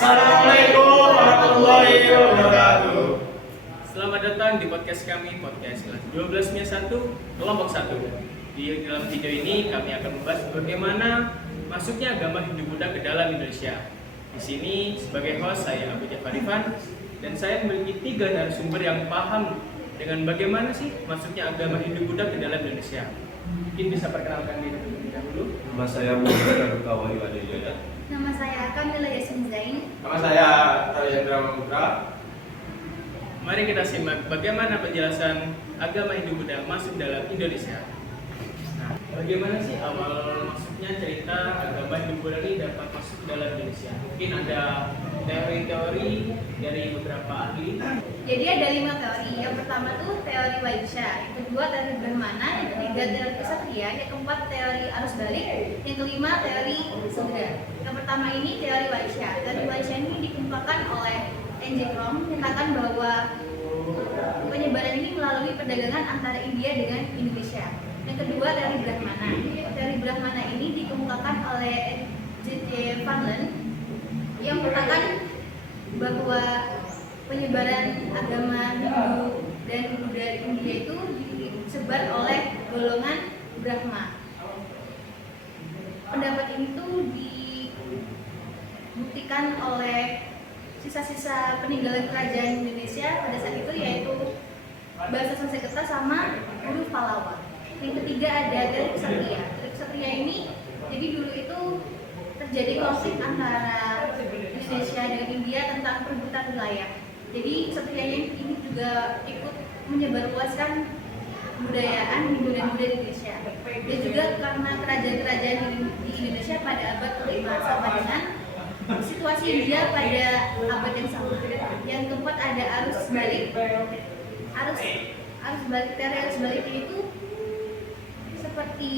Assalamualaikum warahmatullahi wabarakatuh. Selamat datang di podcast kami, podcast kelas 12 1, kelompok 1. Di dalam video ini kami akan membahas bagaimana masuknya agama Hindu-Buddha ke dalam Indonesia. Di sini sebagai host saya Abu Jafar Irfan dan saya memiliki 3 narasumber yang paham dengan bagaimana sih masuknya agama Hindu-Buddha ke dalam Indonesia. Mungkin bisa perkenalkan diri terlebih dahulu. Nama saya Muhammad Kawali Wadejaya. Nama saya Kamila Yasin Zain. Nama saya Taryendra Maputra. Mari kita simak bagaimana penjelasan agama Hindu-Buddha masuk dalam Indonesia. Nah, bagaimana sih awal masuknya cerita agama Hindu-Buddha ini dapat masuk ke dalam Indonesia? Mungkin ada teori-teori dari beberapa ahli. Jadi ada 5 teori. Yang pertama tuh teori Vaishya, yang kedua teori Brahmana, yang ketiga teori Ksatria, yang keempat teori arus balik, yang kelima teori Sudra. Yang pertama ini teori Vaishya. Teori Vaishya ini dikemukakan oleh N.J. Krom menyatakan bahwa penyebaran ini melalui perdagangan antara India dengan Indonesia. Yang kedua teori Brahmana. Teori Brahmana ini dikemukakan oleh J.J. Farland yang menyatakan bahwa penyebaran agama Hindu dan Buddha di India itu disebar oleh golongan Brahma. Pendapat ini tuh dibuktikan oleh sisa-sisa peninggalan kerajaan Indonesia pada saat itu, yaitu bahasa Sanskerta sama huruf Pallawa. Yang ketiga ada teori Ksatria. Teori Ksatria ini jadi dulu itu terjadi konflik antara Indonesia dan India tentang perebutan wilayah. Jadi Ksatria ini juga ikut menyebarluaskan kebudayaan Hindu dan Buddha di Indonesia. Dan juga karena kerajaan-kerajaan di Indonesia pada abad ke-5 sama dengan situasi India pada abad yang sama. Yang keempat ada arus balik. Teori arus balik itu seperti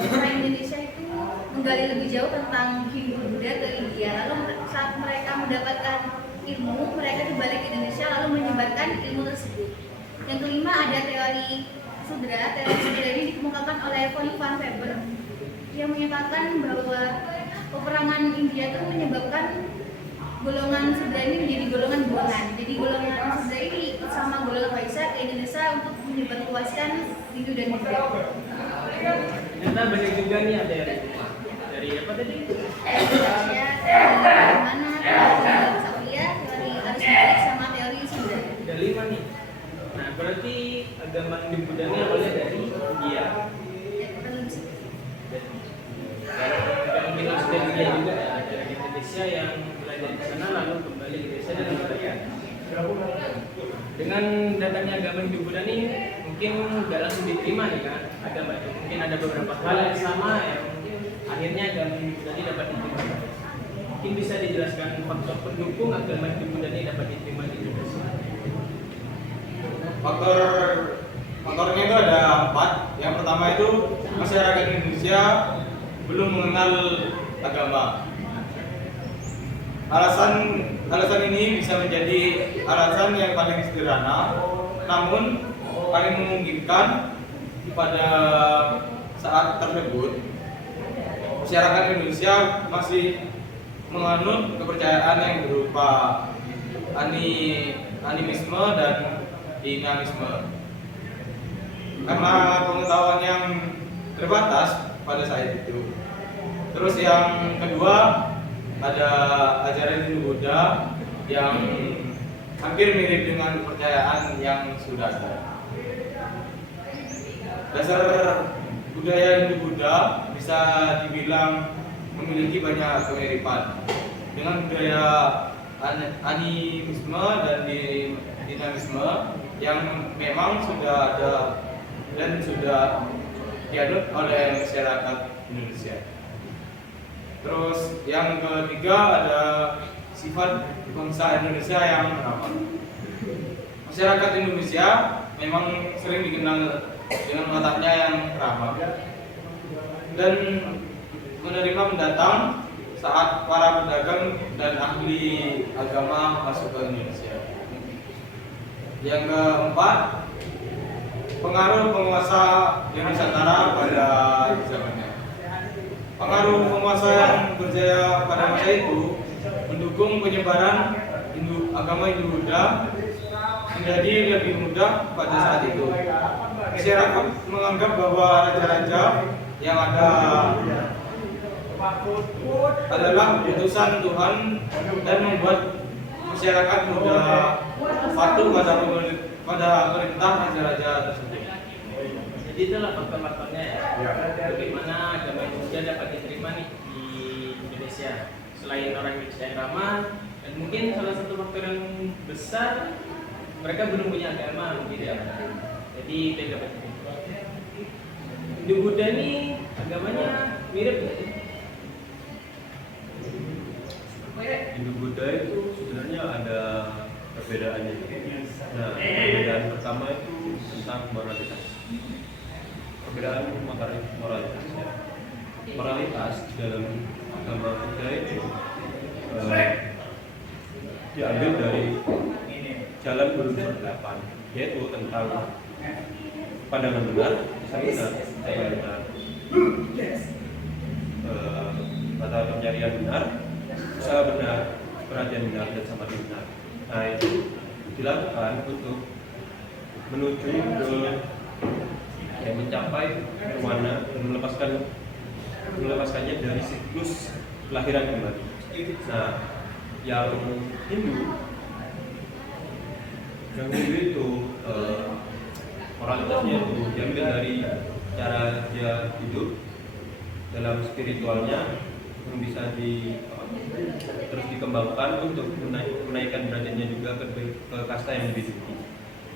orang Indonesia itu menggali lebih jauh tentang Hindu Buddha ke India. Lalu saat mereka mendapatkan ilmu, mereka kembali ke Indonesia lalu menyebarkan ilmu tersebut. Yang kelima ada teori Sudra. Teori Sudra ini dikemukakan oleh von Weber yang menyatakan bahwa peperangan India itu menyebabkan golongan Sudra ini menjadi golongan buangan. Jadi golongan Sudra ini ikut sama golongan Vaishya ke Indonesia untuk menyebarluaskan Hindu dan Buddha. Ternyata banyak juga nih ada dari apa tadi? Vaishya, teori mana, teori Ksatria, teori arus balik sama teori Sudra. Ada 5 nih. Nah, berarti agama Hindu-Buddha ini awalnya dari India. Tidak mungkin langsung dari India juga ya, ada dari Indonesia yang belajar di sana lalu kembali ke Indonesia dan menyebarkan. Dengan datangnya agama Hindu-Buddha ini mungkin nggak langsung diterima nih kan agama itu. Mungkin ada beberapa hal yang sama yang akhirnya agama Hindu-Buddha ini dapat diterima. Mungkin bisa dijelaskan faktor pendukung agama Hindu-Buddha ini dapat diterima di Indonesia. Faktornya itu ada 4. Yang pertama itu masyarakat Indonesia belum mengenal agama. Alasan ini bisa menjadi alasan yang paling sederhana, namun paling memungkinkan pada saat tersebut masyarakat Indonesia masih menganut kepercayaan yang berupa animisme dan dinamisme. Karena pengetahuan yang terbatas pada saat itu. Terus yang kedua ada ajaran Hindu Buddha yang hampir mirip dengan kepercayaan yang sudah ada. Dasar budaya Hindu Buddha bisa dibilang memiliki banyak kemiripan dengan budaya animisme dan dinamisme yang memang sudah ada dan sudah diadopsi oleh masyarakat Indonesia. Terus yang ketiga ada sifat bangsa Indonesia yang ramah. Masyarakat Indonesia memang sering dikenal dengan wataknya yang ramah dan menerima pendatang saat para pedagang dan ahli agama masuk ke Indonesia. Yang keempat, pengaruh penguasa di Nusantara pada zamannya. Pengaruh penguasa yang berjaya pada masa itu mendukung penyebaran agama Hindu-Buddha menjadi lebih mudah pada saat itu. Masyarakat menganggap bahwa raja-raja yang ada adalah utusan Tuhan dan membuat masyarakat mudah patuh pada perintah raja-raja tersebut. Jadi itulah faktor-faktornya ya. Bagaimana agama Indonesia dapat diterima nih di Indonesia. Selain orang Indonesia yang ramah, dan mungkin salah satu faktor yang besar mereka belum punya agama mungkin ya. Jadi itu yang dapat diterima. Hindu Buddha ini agamanya mirip nggak sih? Hindu Buddha itu sebenarnya ada perbedaannya. Nah, perbedaan pertama itu tentang moralitas. Perbedaan moralitas. Moralitas dalam agama Buddha itu diambil dari jalan berunsur 8, yaitu tentang pandangan benar, bisa benar, mata pencarian benar, usaha benar, perhatian benar, dan samadhi benar. Nah, itu dilakukan untuk menuju ke mencapai nirwana dan melepaskannya dari siklus kelahiran kembali. Nah, yang Hindu itu moralitasnya itu diambil dari cara dia hidup dalam spiritualnya yang bisa terus dikembangkan untuk menaikkan derajatnya juga ke kasta yang lebih tinggi.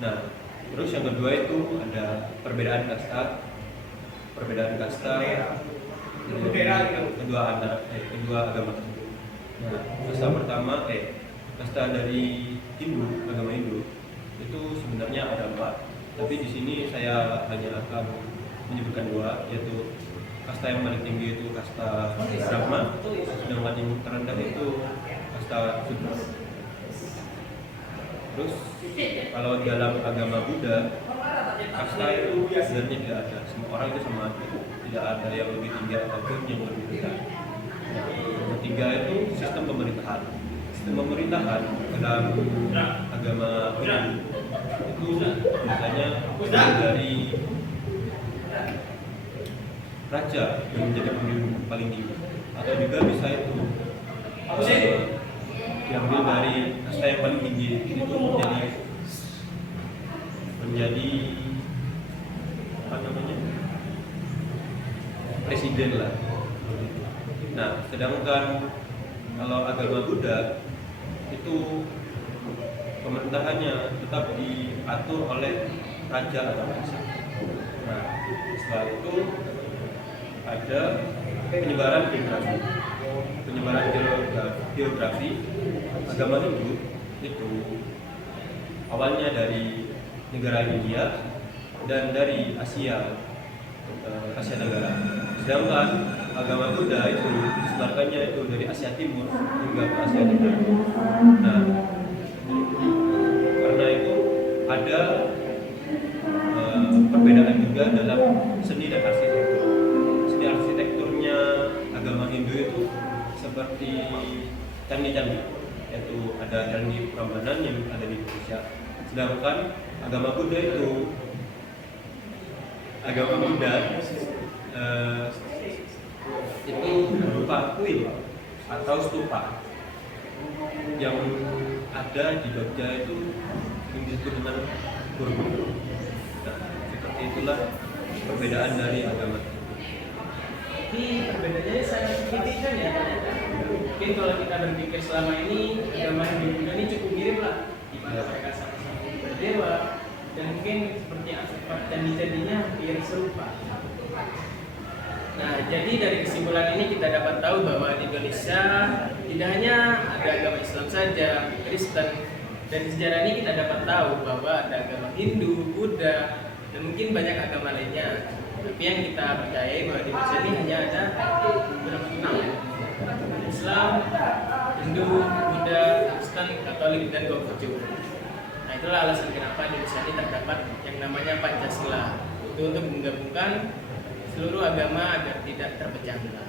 Nah, terus yang kedua itu ada perbedaan kasta kedua agama tersebut. Nah, kasta pertama kasta dari agama Hindu itu sebenarnya ada 4, tapi di sini saya hanya akan menyebutkan 2, yaitu kasta yang paling tinggi itu kasta Brahma, sedangkan yang terendah itu kasta Sudra. Terus kalau dalam agama Buddha, kasta itu sebenarnya tidak ada, semua orang itu sama aja, tidak ada yang lebih tinggi ataupun yang lebih rendah. Nah, yang ketiga itu sistem pemerintahan. Sistem pemerintahan dalam agama Hindu itu biasanya dari raja yang menjadi pemimpin paling tinggi, atau juga bisa itu diambil dari kasta yang paling tinggi itu menjadi presiden lah. Nah, sedangkan kalau agama Buddha itu pemerintahannya tetap diatur oleh raja atau bangsa. Nah, setelah itu ada penyebaran geografi agama Hindu itu awalnya dari negara India dan dari Asia Tenggara. Sedangkan agama Buddha itu disebarkannya itu dari Asia Timur hingga ke Asia Tenggara. Nah, karena itu ada perbedaan juga dalam seni dan arsitektur. Seni arsitekturnya agama Hindu itu seperti candi-candi, yaitu ada candi Prambanan yang ada di Indonesia. Sedangkan agama Buddha itu berupa kuil atau stupa yang ada di Jogja itu yang disebut dengan Borobudur. Nah, seperti itulah perbedaan dari agama. Jadi perbedaannya sangat signifikan ya ternyata. Mungkin kalau kita berpikir selama ini agama Hindu ini cukup mirip lah, di mana mereka sama-sama berdewa dan mungkin seperti aspek candi-candinya hampir serupa. Nah, jadi dari kesimpulan ini kita dapat tahu bahwa di Indonesia tidak hanya ada agama Islam saja, Kristen, dan di sejarah ini kita dapat tahu bahwa ada agama Hindu, Buddha, dan mungkin banyak agama lainnya. Tapi yang kita percayai bahwa di Indonesia ini hanya ada beberapa 6: Islam, Hindu, Buddha, Kristen, Katolik, dan Konghucu. Nah, itulah alasan kenapa di Indonesia ini terdapat yang namanya Pancasila, itu untuk menggabungkan seluruh agama agar tidak terpecah belah.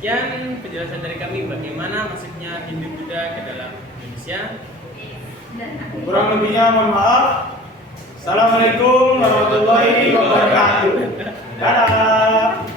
Sekian penjelasan dari kami bagaimana masuknya Hindu Buddha ke dalam Indonesia. Dan Kurang lebihnya mohon maaf. Assalamualaikum warahmatullahi wabarakatuh. Dadah.